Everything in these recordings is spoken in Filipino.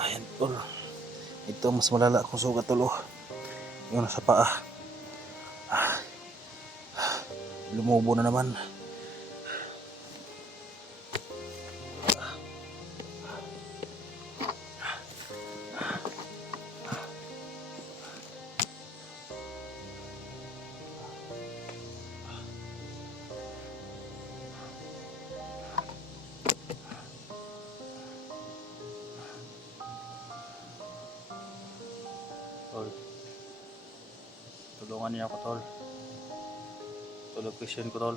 Ayan tol. Ito mas malala akong sugat tol oh. Yung nasa paa. Lumubo na naman. Tol, tulungan niyo ako tol. Tulog question ko tol.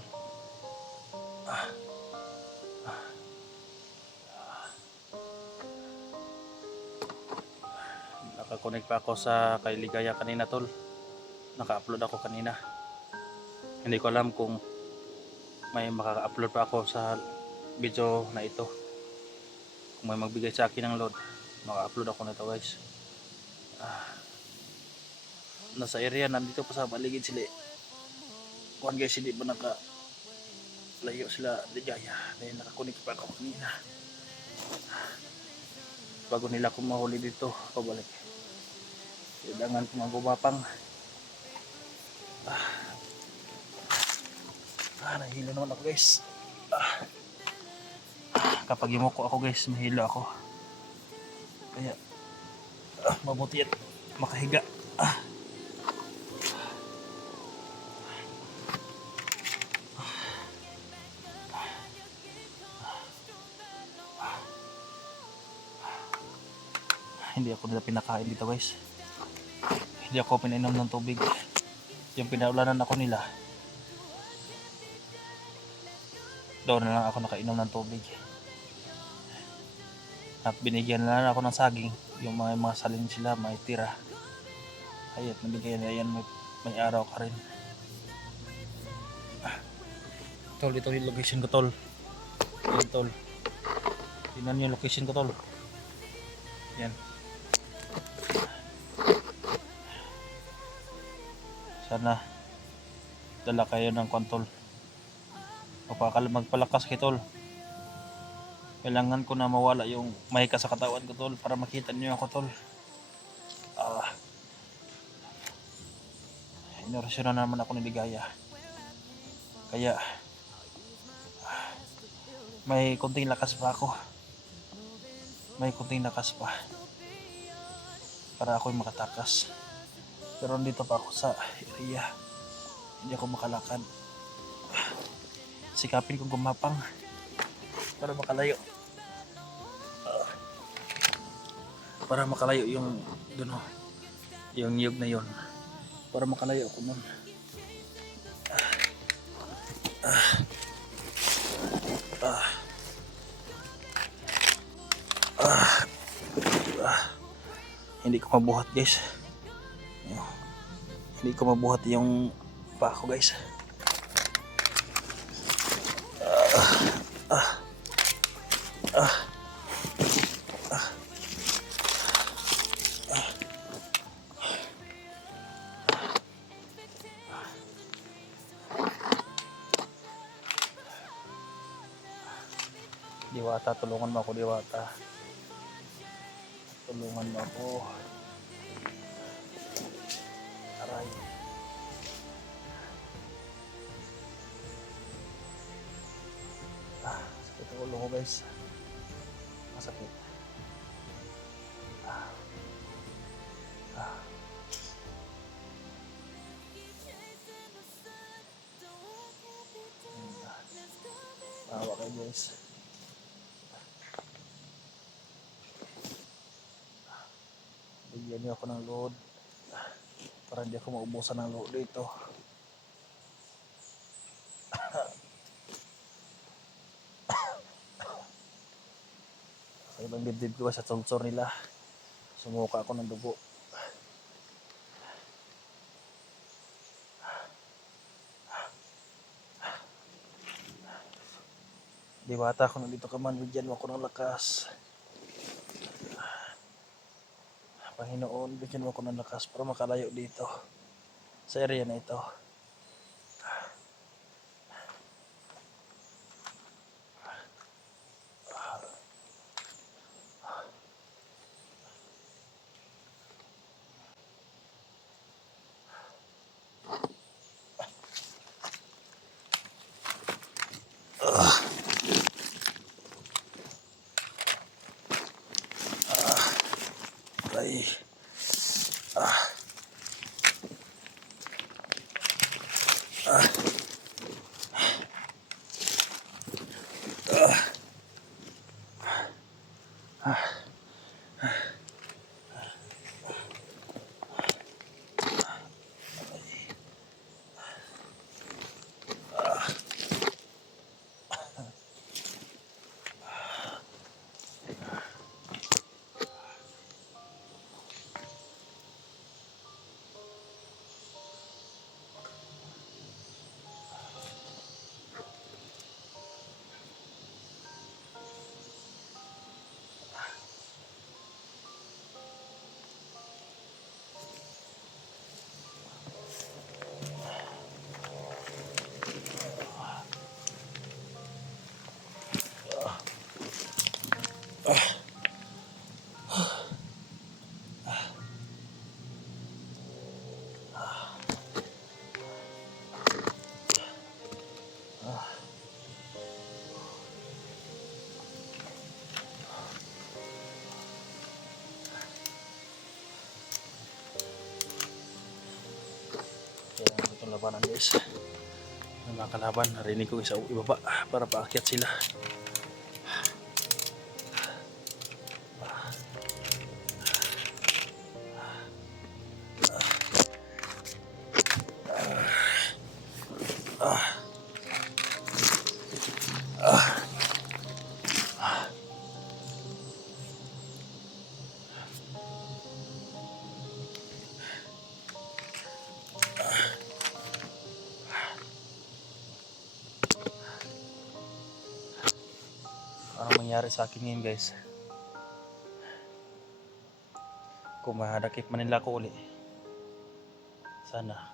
Nakakonect pa ako sa kay Ligaya kanina tol. Naka-upload ako kanina. Hindi ko alam kung may makaka-upload pa ako sa video na ito. Kung may magbigay sa akin ng load, maka-upload ako nito guys. Nasa area, nandito pa sa paligid sila. Kuhan guys, hindi ba layo sila Ligaya. Dahil nakakunik pa ako kanina. Bago nila ako mahuli dito, pabalik. Kailangan ko magubapang. Nahilo naman ako guys. Kapag yumuko ako guys, mahilo ako. Kaya, mabuti yan, makahiga. Hindi ako nila pinakain dito guys. Hindi ako pinainom ng tubig. Yung pinaulanan ako nila, doon na lang ako nakainom ng tubig. At binigyan na lang ako ng saging. Yung mga salin sila may tira. Ayat nabigyan na yan, may araw ka rin. Tol, ito yung location ko tol. Yan tol. Tingnan yung location ko tol. Yan. Sana dala kayo ng kontol. Magpalakas kay tol. Kailangan ko na mawala yung mahika sa katawan ko tol para makita niyo ako tol. Inorasyon na naman ako ni Ligaya. Kaya may kunting lakas pa ako. May kunting lakas pa para ako'y makatakas. Pero dito pa ako sa area. Hindi ako makalakad. Sikapin kong gumapang para makalayo. Para makalayo yung doon oh, yung niyog na yon. Para makalayo ako nun. Hindi ko mabuhat guys. Hindi ko mabuhat yung paa ko guys. Diwata, tulungan mo ako Diwata. Tulungan mo ako. Aray. Sakit ang ulo ko guys. Masakit. Tawa kayo guys. Bigyan niyo ako ng load para hindi ako maubusan ng load dito. Sa ibang dibdib ko sa tonsor nila, sumuka ako ng dugo. Diwata, kung nandito ka man, bigyan mo ako ng lakas. Panginoon, bigyan mo ako ng lakas para makalayo dito sa area na ito. Aray. Ah. Ah. Ah. Kailangan ko itong labanan guys. May mga kalaban, narinig ko isa ibaba para paakyat sila. Anong mangyari sa akin ngayon guys? Kung mahadakip man nila ako uli, sana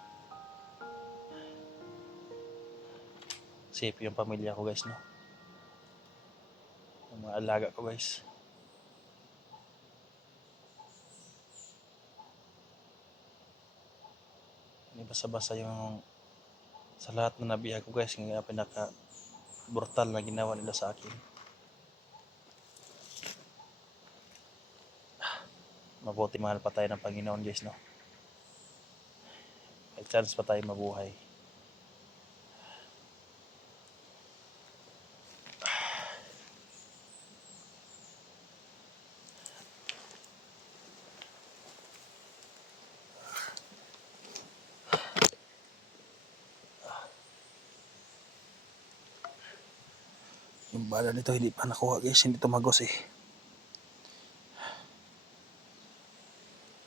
safe yung pamilya ko guys, no? Yung mga alaga ko guys. Hindi basta-basta yung sa lahat na nabiyag ko guys, yung pinaka brutal na ginawa nila sa akin. Mabuti mahal pa tayo ng Panginoon guys, no? May chance pa tayo mabuhay. Yung bala nito hindi pa nakuha guys, hindi tumagos eh.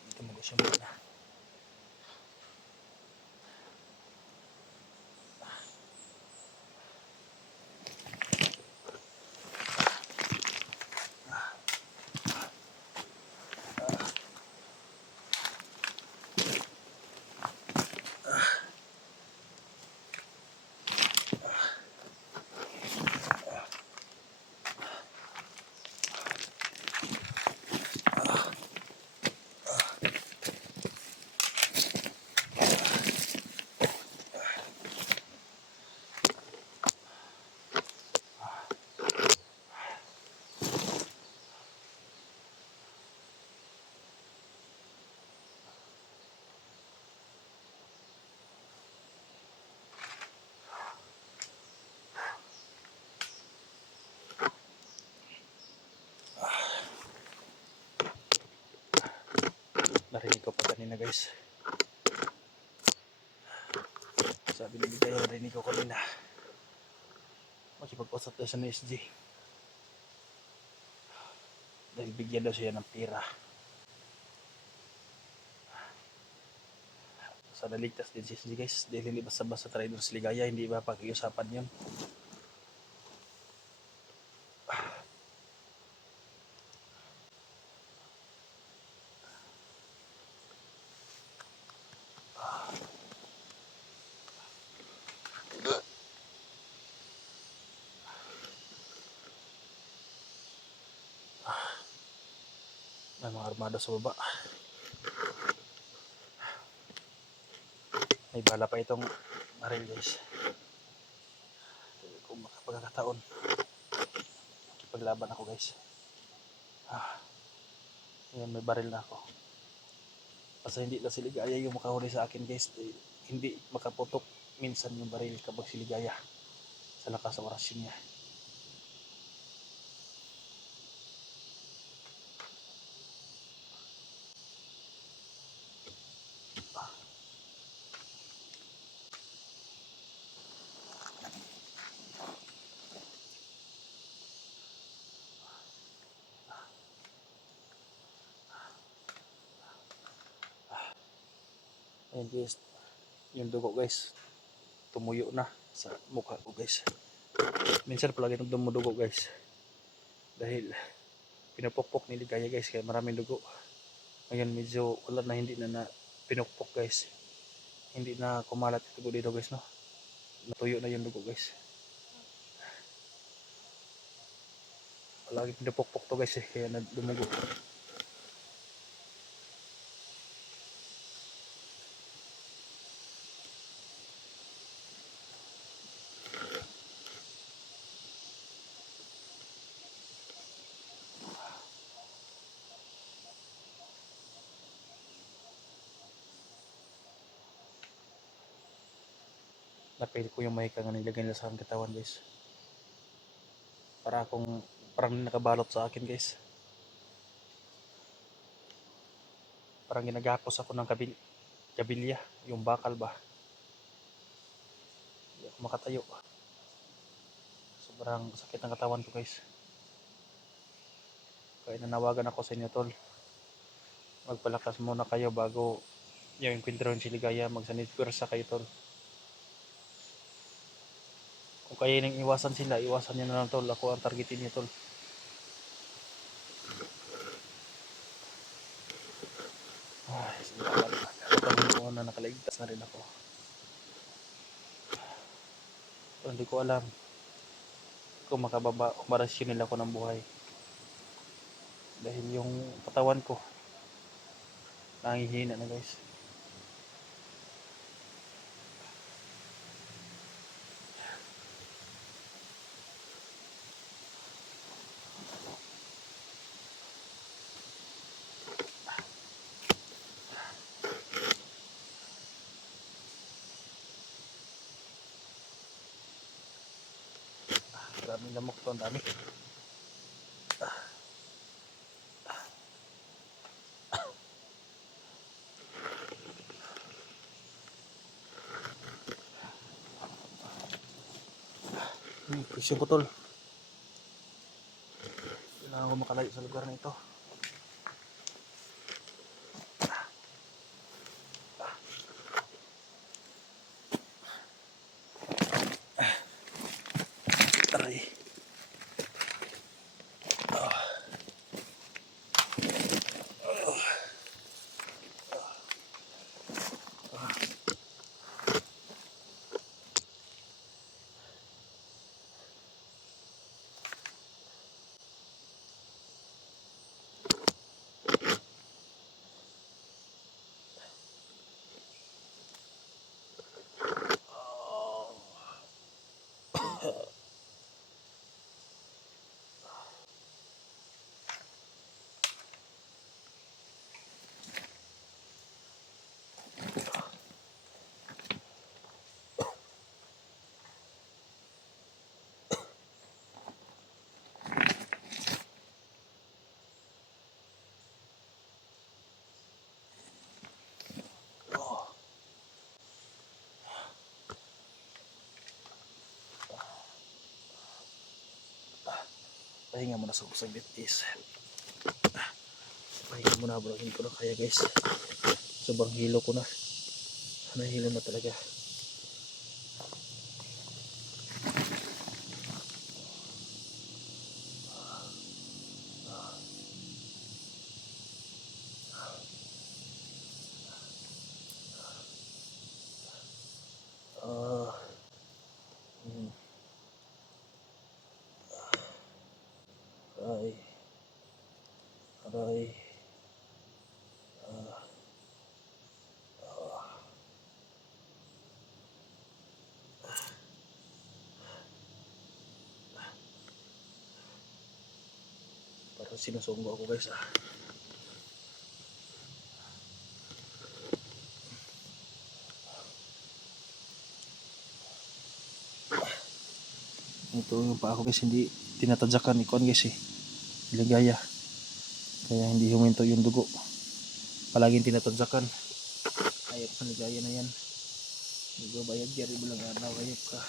Hindi tumagos yung bala. Narinig ko pa kanina guys. Sabi ni Bigay, narinig ko kanina. Makipag-usap tayo sa SG. Dahil bigyan daw siya ng pera. Sana ligtas din si SG guys. Dahil hindi basta-basta trader si Ligaya, hindi ba pag-iusapan yun. May mga armado sa baba. May bala pa itong baril guys. Kung makapagkakataon, makipaglaban ako guys. Ngayon may baril na ako. Kasi hindi na si Ligaya yung makahuli sa akin guys. Hindi makaputok minsan yung baril kapag si Ligaya sa lakas sa orasyon niya. Ayan guys, yung dugo guys, tumuyo na sa mukha ko guys. Minsan palagi nang dumudugo guys. Dahil pinupukpok ni Ligaya guys, kaya maraming dugo. Ngayon medyo wala na, hindi na pinukpok guys. Hindi na kumalat yung dugo dito guys, no. Natuyo na yung dugo guys. Palagi pinupukpok to guys kaya dumugo. Napili ko yung mahika nga nilagay nila sa aking katawan guys. Parang nakabalot sa akin guys. Parang ginagapos ako ng kabilya, yung bakal ba. Hindi ako makatayo. Sobrang sakit ng katawan ko guys. Kaya nanawagan ako sa inyo tol. Magpalakas muna kayo bago yung enkwentro si Ligaya, magsanit pwersa kayo tol. Kung kaya nang iwasan sila, iwasan nyo na lang tol. Ako ang targetin nyo tol. Ay, salamat. Panginoon na nakaligtas na rin ako. So, hindi ko alam kung makababa o marasyon nila ako ng buhay. Dahil yung katawan ko, nangihina na guys. Daming lamok to, ang dami. Presyon ko tol. Kailangan ko makalayo sa lugar na ito. Aray. Pahinga muna sa saglit guys. Pahinga muna, bragin ko na kaya guys. Sobrang hilo ko na. Nahilo na talaga. Aray. Aray. Parang sinusunggo ako guys. Ito yung pa ako guys, hindi tinatadyakan ikon guys eh. Ligaya. Kaya hindi huminto yung dugo. Palaging tinatadyakan. Ayop sa ligaya na yan. Nagbabayag yari mo lang araw, ayop ka.